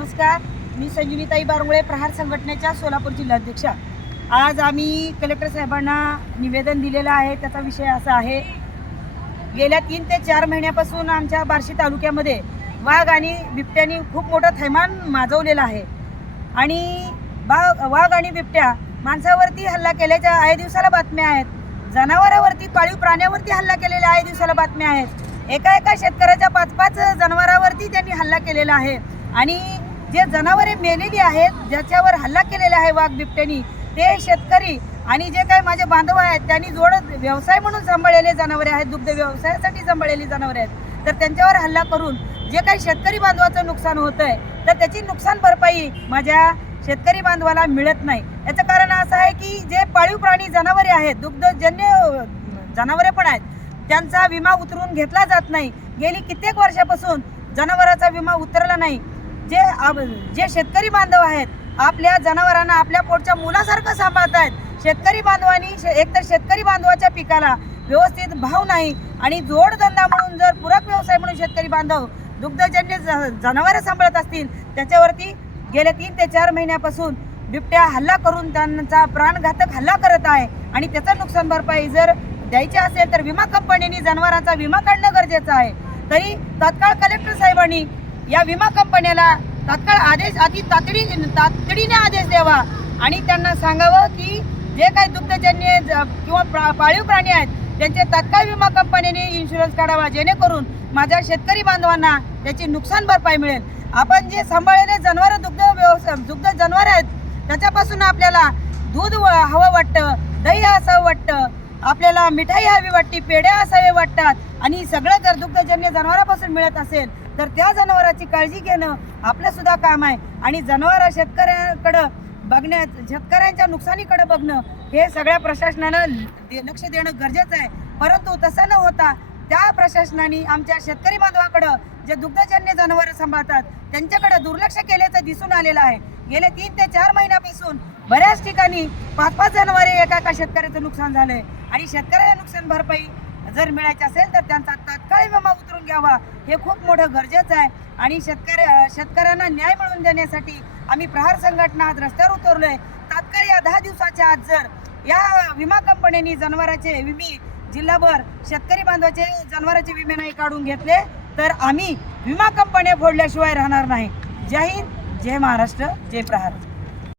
नमस्कार. मी संजीवनीताई बारंगुळे प्रहार संघटनेच्या सोलापूर जिल्हाध्यक्षा. आज आम्ही कलेक्टर साहेबांना निवेदन दिलेलं आहे. त्याचा विषय असा आहे गेल्या तीन ते चार महिन्यापासून आमच्या बार्शी तालुक्यामध्ये वाघ आणि बिबट्यानी खूप मोठं थैमान माजवलेलं आहे. आणि बा वाघ आणि बिबट्या माणसावरती हल्ला केल्याच्या आहे दिवसाला बातम्या आहेत. जनावरावरती पाळीव प्राण्यावरती हल्ला केलेल्या आहे दिवसाला बातम्या आहेत. एका एका शेतकऱ्याच्या पाच पाच जनावरावरती त्यांनी हल्ला केलेला आहे. आणि जे जनावरे मेलेली आहेत ज्याच्यावर हल्ला केलेला आहे वाघ बिबट्यानी ते शेतकरी आणि जे काही माझे बांधव आहेत त्यांनी जोड व्यवसाय म्हणून सांभाळलेले जनावरे आहेत दुग्ध व्यवसायासाठी सांभाळलेली जनावरे आहेत. तर त्यांच्यावर हल्ला करून जे काही शेतकरी बांधवाचं नुकसान होत आहे तर त्याची नुकसान भरपाई माझ्या शेतकरी बांधवाला मिळत नाही. याचं कारण असं आहे की जे पाळीव प्राणी जनावरे आहेत दुग्धजन्य जनावरे पण आहेत त्यांचा विमा उतरून घेतला जात नाही. गेली कित्येक वर्षापासून जनावराचा विमा उतरला नाही. जे जे शेतकरी बांधव आहेत आपल्या जनावरांना आपल्या पोटच्या मुलासारखं सांभाळत आहेत शेतकरी बांधवांनी शे- एकतर शेतकरी बांधवाच्या पिकाला व्यवस्थित भाव नाही आणि जोडधंदा म्हणून जर पूरक व्यवसाय म्हणून शेतकरी बांधव दुग्धजन्य ज- जनावरं सांभाळत असतील त्याच्यावरती गेल्या तीन ते चार महिन्यापासून बिबट्या हल्ला करून त्यांचा प्राणघातक हल्ला करत आहे आणि त्याचं नुकसान भरपाई जर द्यायची असेल तर विमा कंपनीने जनावरांचा विमा काढणं गरजेचं आहे. तरी तत्काळ कलेक्टर साहेबांनी या विमा कंपन्याला तात्काळ आदेश आधी तातडी तातडीने आदेश द्यावा. आणि त्यांना सांगावं की जे काही दुग्धजन्य ज- किंवा प्रा- पाळीव प्राणी आहेत त्यांचे तात्काळ विमा कंपनीने इन्शुरन्स काढावा जेणेकरून माझ्या शेतकरी बांधवांना त्याची नुकसान भरपाई मिळेल. आपण जे सांभाळलेले जनावर दुग्ध व्यवसाय दुग्ध जनावर आहेत त्याच्यापासून आपल्याला दूध व- हवं वाटतं दही असावं वाटतं आपल्याला मिठाई हवी वाटते पेढ्या असावे वाटतात आणि सगळं जर दुग्धजन्य जनावरापासून मिळत असेल तर त्या जनावराची काळजी घेणं आपलं सुद्धा काम आहे. आणि जनावर शेतकऱ्याकडं बघण्या शेतकऱ्यांच्या नुकसानीकडे बघणं हे सगळ्या प्रशासनानं दे- लक्ष देणं गरजेचं आहे. परंतु तसं न होता त्या प्रशासनाने आमच्या शेतकरी बांधवाकडं जे दुग्धजन्य जनावरं सांभाळतात त्यांच्याकडे दुर्लक्ष केल्याचं दिसून आलेलं आहे. गेल्या तीन ते चार महिन्यापासून बऱ्याच ठिकाणी पाच पाच जनावरे एका एका शेतकऱ्याचं नुकसान झालंय. आणि शेतकऱ्याला नुकसान भरपाई जर मिळायचे असेल तर त्यांचा तात्काळ विमा उतरून घ्यावा. हे खूप मोठं गरजेचं आहे. आणि शेतकऱ्या शेतकऱ्यांना न्याय मिळवून देण्यासाठी आम्ही प्रहार संघटना आज रस्त्यावर उतरलोय. तात्काळ या दहा दिवसाच्या आत जर या विमा कंपन्यांनी जनावरांचे विमे जिल्हाभर शेतकरी बांधवाचे जनावरांचे विमे नाही काढून घेतले तर आम्ही विमा कंपन्या फोडल्याशिवाय राहणार नाही. जय हिंद जय महाराष्ट्र जय प्रहार.